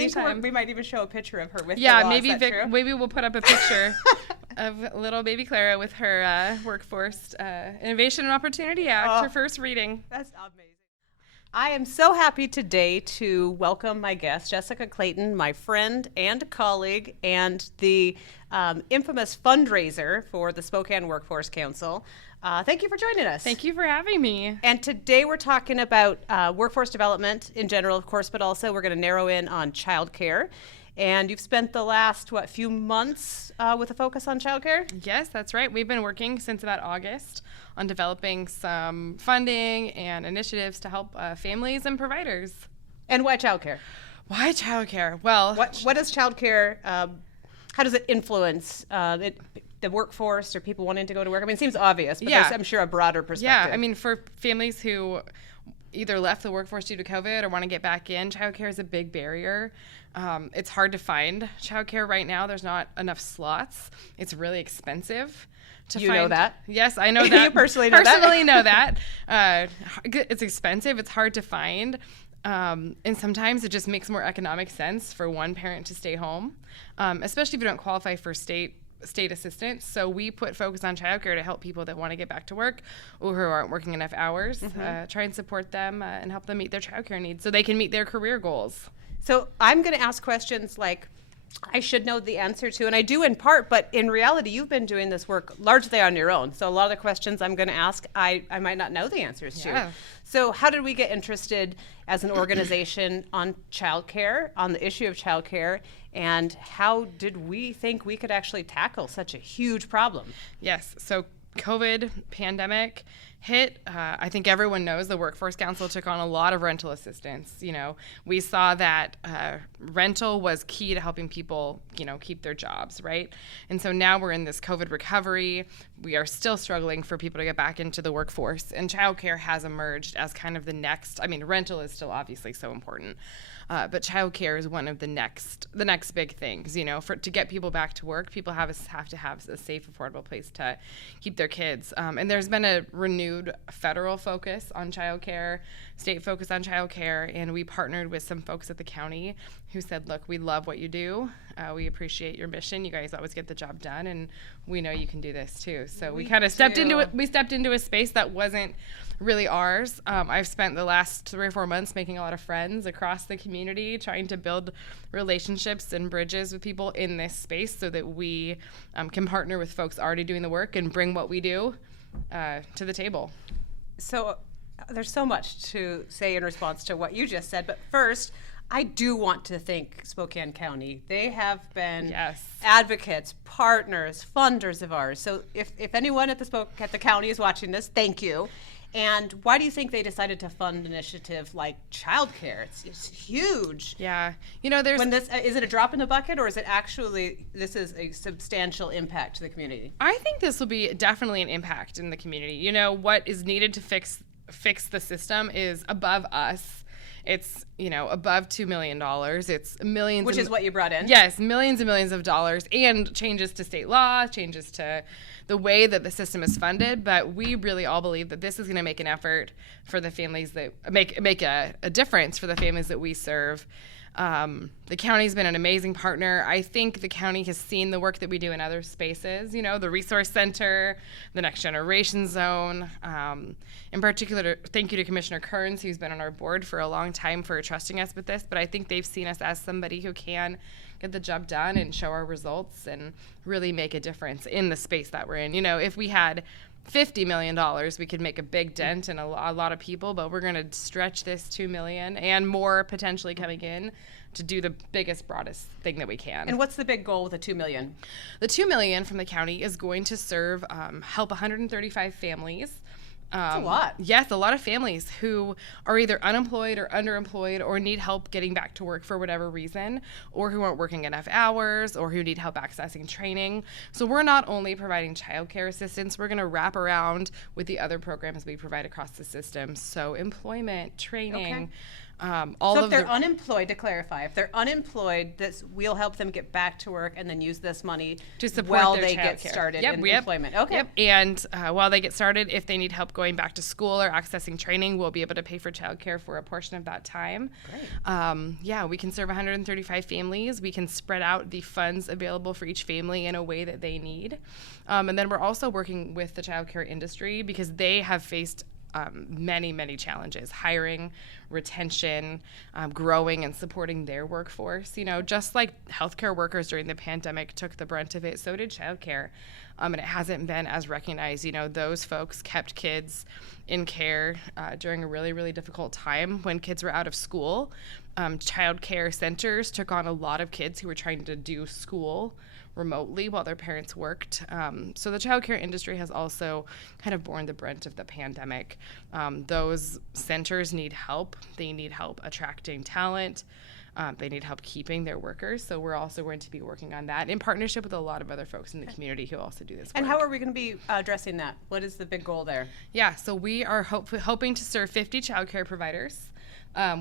anytime. We might even show a picture of her with yeah, the law. maybe maybe we'll put up a picture of little baby Clara with her Workforce Innovation and Opportunity Act, her first reading. That's amazing. I am so happy today to welcome my guest, Jessica Clayton, my friend and colleague, and the infamous fundraiser for the Spokane Workforce Council. Thank you for joining us. Thank you for having me. And today we're talking about workforce development in general, of course, but also we're going to narrow in on childcare. And you've spent the last, few months with a focus on childcare? Yes, that's right. We've been working since about August on developing some funding and initiatives to help families and providers. And why childcare? Why childcare? Well, what is childcare? How does it influence the workforce or people wanting to go to work? I mean, it seems obvious, but there's, I'm sure, a broader perspective. Yeah, I mean, for families who either left the workforce due to COVID or want to get back in, childcare is a big barrier. It's hard to find childcare right now. There's not enough slots. It's really expensive to find. You know that? Yes, I know that. You personally know that? Personally know that. It's expensive. It's hard to find. And sometimes it just makes more economic sense for one parent to stay home, especially if you don't qualify for state assistance. So we put focus on childcare to help people that want to get back to work or who aren't working enough hours, try and support them and help them meet their childcare needs so they can meet their career goals. So I'm going to ask questions like I should know the answer to, and I do in part, but in reality, you've been doing this work largely on your own. So a lot of the questions I'm going to ask, I might not know the answers to. So how did we get interested as an organization on childcare, on the issue of childcare, and how did we think we could actually tackle such a huge problem? Yes, so COVID pandemic hit. I think everyone knows the Workforce Council took on a lot of rental assistance. You know, we saw that rental was key to helping people, keep their jobs, right? And so now we're in this COVID recovery. We are still struggling for people to get back into the workforce, and childcare has emerged as kind of the next. I mean, rental is still obviously so important, but childcare is one of the next big things. To get people back to work, people have to have a safe, affordable place to keep their kids. And there's been a renewed federal focus on childcare, state focus on childcare, and we partnered with some folks at the county who said, look, we love what you do. We appreciate your mission. You guys always get the job done, and we know you can do this too. So we kind of stepped into it. We stepped into a space that wasn't really ours. I've spent the last 3 or 4 months making a lot of friends across the community, trying to build relationships and bridges with people in this space so that we can partner with folks already doing the work and bring what we do to the table. So there's so much to say in response to what you just said, but first, I do want to thank Spokane County. They have been advocates, partners, funders of ours. So if anyone at the county is watching this, thank you. And why do you think they decided to fund an initiative like childcare? It's huge. Yeah, there's. Is it a drop in the bucket, or is it actually this is a substantial impact to the community? I think this will be definitely an impact in the community. What is needed to fix the system is above us. It's, above $2 million. It's millions. Which is what you brought in? Yes, millions and millions of dollars, and changes to state law, changes to the way that the system is funded. But we really all believe that this is going to make an effort for the families that make a difference for the families that we serve. The county's been an amazing partner. I think the county has seen the work that we do in other spaces, the Resource Center, the Next Generation Zone. In particular, thank you to Commissioner Kearns, who's been on our board for a long time, for trusting us with this. But I think they've seen us as somebody who can get the job done and show our results and really make a difference in the space that we're in. If we had $50 million, we could make a big dent in a lot of people, but we're going to stretch this $2 million and more potentially coming in to do the biggest, broadest thing that we can. And what's the big goal with the $2 million? The $2 million from the county is going to help 135 families. That's a lot. Yes, a lot of families who are either unemployed or underemployed or need help getting back to work for whatever reason, or who aren't working enough hours, or who need help accessing training. So we're not only providing childcare assistance, we're going to wrap around with the other programs we provide across the system. So employment, training, So if they're unemployed, to clarify, if they're unemployed, we'll help them get back to work and then use this money to support while their they child get care. started in employment. Okay. Yep. And while they get started, if they need help going back to school or accessing training, we'll be able to pay for childcare for a portion of that time. Great. We can serve 135 families. We can spread out the funds available for each family in a way that they need. And then we're also working with the childcare industry because they have faced many, many challenges: hiring, retention, growing and supporting their workforce. Just like healthcare workers during the pandemic took the brunt of it, so did childcare. And it hasn't been as recognized. Those folks kept kids in care during a really, really difficult time when kids were out of school. Childcare centers took on a lot of kids who were trying to do school remotely while their parents worked. So the childcare industry has also kind of borne the brunt of the pandemic. Those centers need help. They need help attracting talent. They need help keeping their workers. So we're also going to be working on that in partnership with a lot of other folks in the community who also do this work. And how are we going to be addressing that? What is the big goal there? Yeah, so we are hoping to serve 50 childcare providers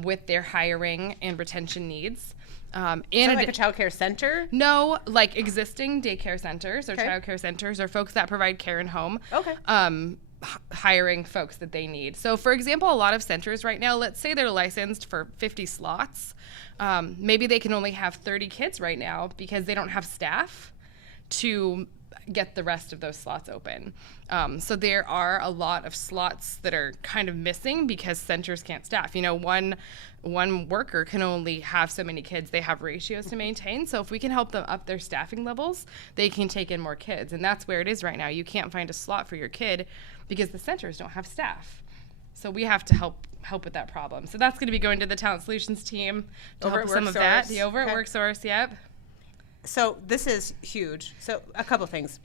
with their hiring and retention needs. Like a childcare center? No, like existing daycare centers or childcare centers or folks that provide care in home. Okay. Hiring folks that they need. So, for example, a lot of centers right now, let's say they're licensed for 50 slots. Maybe they can only have 30 kids right now because they don't have staff to get the rest of those slots open. So there are a lot of slots that are kind of missing because centers can't staff. One worker can only have so many kids. They have ratios to maintain. So if we can help them up their staffing levels, they can take in more kids. And that's where it is right now. You can't find a slot for your kid because the centers don't have staff. So we have to help with that problem. So that's going to be going to the Talent Solutions team to help with some of that. The over at WorkSource, yep. So this is huge. So a couple of things.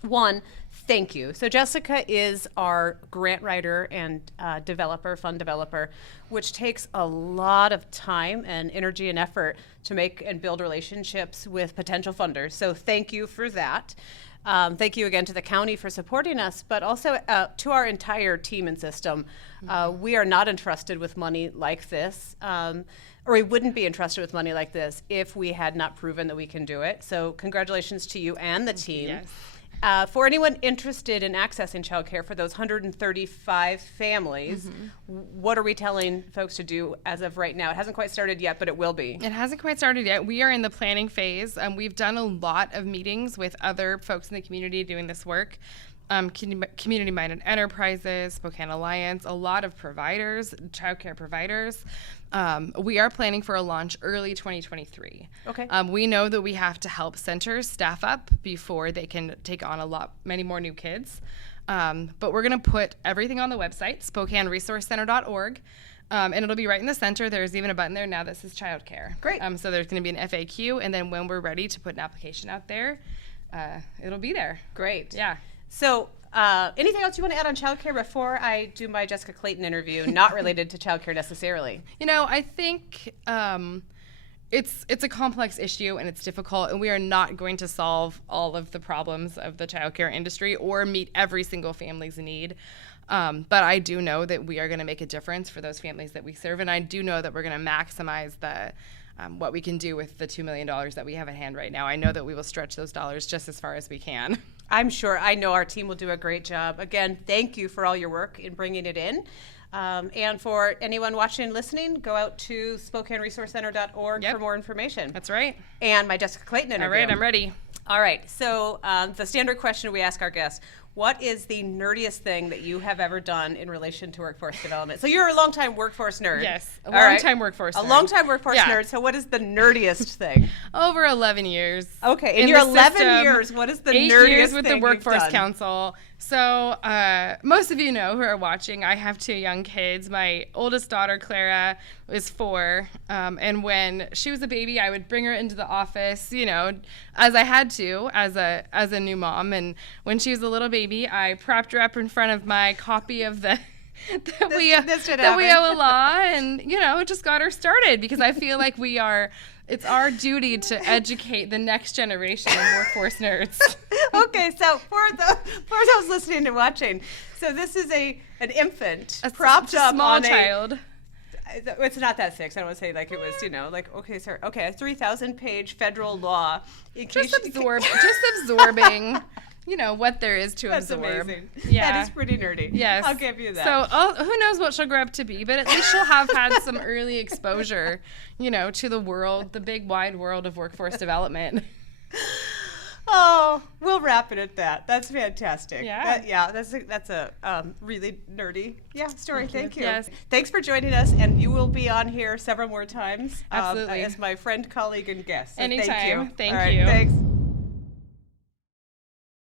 One, thank you. So Jessica is our grant writer and fund developer, which takes a lot of time and energy and effort to make and build relationships with potential funders. So thank you for that. Thank you again to the county for supporting us, but also to our entire team and system. We are not entrusted with money like this. Or we wouldn't be entrusted with money like this if we had not proven that we can do it. So congratulations to you and the team. Yes. For anyone interested in accessing childcare for those 135 families, what are we telling folks to do as of right now? It hasn't quite started yet, but it will be. It hasn't quite started yet. We are in the planning phase. We've done a lot of meetings with other folks in the community doing this work. Community-minded enterprises, Spokane Alliance, a lot of providers, childcare providers. We are planning for a launch early 2023. Okay. We know that we have to help centers staff up before they can take on many more new kids. But we're going to put everything on the website, SpokaneResourceCenter.org. And it'll be right in the center. There's even a button there now that says childcare. Great. So there's going to be an FAQ, and then when we're ready to put an application out there, it'll be there. Great. Yeah. So anything else you want to add on childcare before I do my Jessica Clayton interview, not related to childcare necessarily? I think it's a complex issue and it's difficult, and we are not going to solve all of the problems of the childcare industry or meet every single family's need. But I do know that we are going to make a difference for those families that we serve, and I do know that we're going to maximize what we can do with the $2 million that we have at hand right now. I know that we will stretch those dollars just as far as we can. I'm sure. I know our team will do a great job. Again, thank you for all your work in bringing it in. And for anyone watching and listening, go out to SpokaneResourceCenter.org for more information. That's right. And my Jessica Clayton interview. All right, I'm ready. All right. So the standard question we ask our guests: what is the nerdiest thing that you have ever done in relation to workforce development? So you're a longtime workforce nerd. Yes, a longtime workforce nerd. A longtime workforce nerd. So what is the nerdiest thing? Over 11 years. Okay, in your 11 years, what is the nerdiest thing 8 years with the Workforce you've done? Council. So most of you know who are watching, I have 2 young kids. My oldest daughter, Clara, is 4. And when she was a baby, I would bring her into the office, as I had to as a new mom. And when she was a little baby, I propped her up in front of my copy of the we owe a law, and just got her started, because I feel like it's our duty to educate the next generation of workforce nerds. Okay, so for those listening and watching, so this is an infant propped up small on child. it's not that thick. So I don't want to say like it was, like, okay, sir, okay, a 3,000-page federal law. Just absorbing, what there is to That's absorb. Amazing. Yeah. That is pretty nerdy. Yes. I'll give you that. So who knows what she'll grow up to be, but at least she'll have had some early exposure, to the world, the big wide world of workforce development. Oh, we'll wrap it at that. That's fantastic. Yeah. That's a really nerdy story. Thank you. Yes. Thanks for joining us, and you will be on here several more times. Absolutely. As my friend, colleague, and guest. So Anytime. Thank you. Thank All right, you. Thanks.